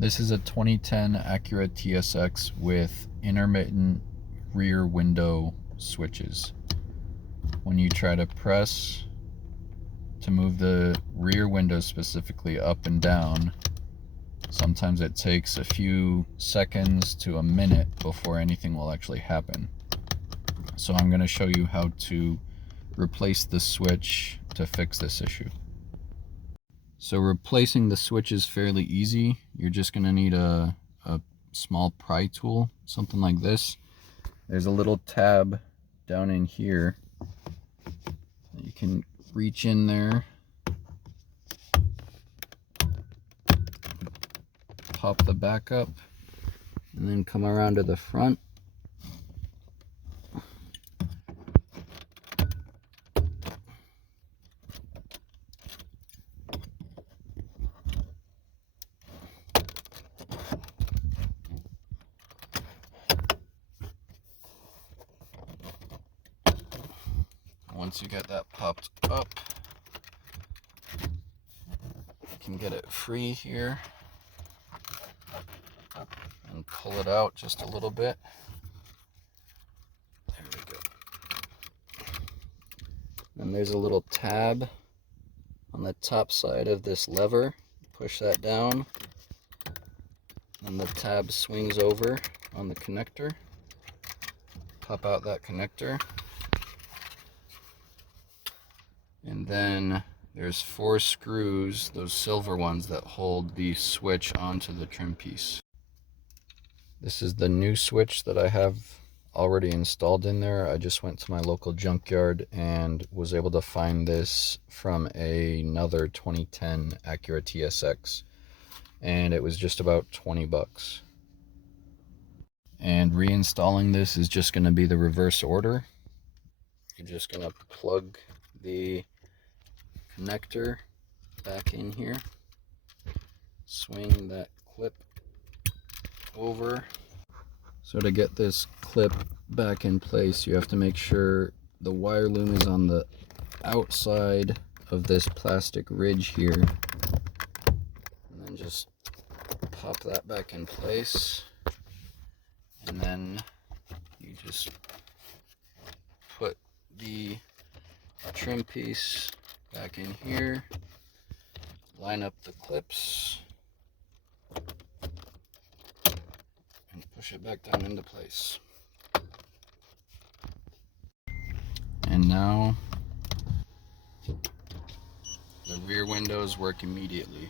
This is a 2010 Acura TSX with intermittent rear window switches. When you try to press to move the rear window specifically up and down, sometimes it takes a few seconds to a minute before anything will actually happen. So I'm going to show you how to replace the switch to fix this issue. So replacing the switch is fairly easy. You're just going to need a small pry tool, something like this. There's a little tab down in here. You can reach in there, pop the back up, and then come around to the front. Once you get that popped up, you can get it free here and pull it out just a little bit. There we go. And there's a little tab on the top side of this lever. Push that down, and the tab swings over on the connector. Pop out that connector. And then there's 4 screws, those silver ones, that hold the switch onto the trim piece. This is the new switch that I have already installed in there. I just went to my local junkyard and was able to find this from another 2010 Acura TSX. And it was just about 20 bucks. And reinstalling this is just going to be the reverse order. You're just going to plug the connector back in here, swing that clip over. So to get this clip back in place, you have to make sure the wire loom is on the outside of this plastic ridge here, and then just pop that back in place, and then you just put the trim piece back in here, line up the clips, and push it back down into place. And now the rear windows work immediately.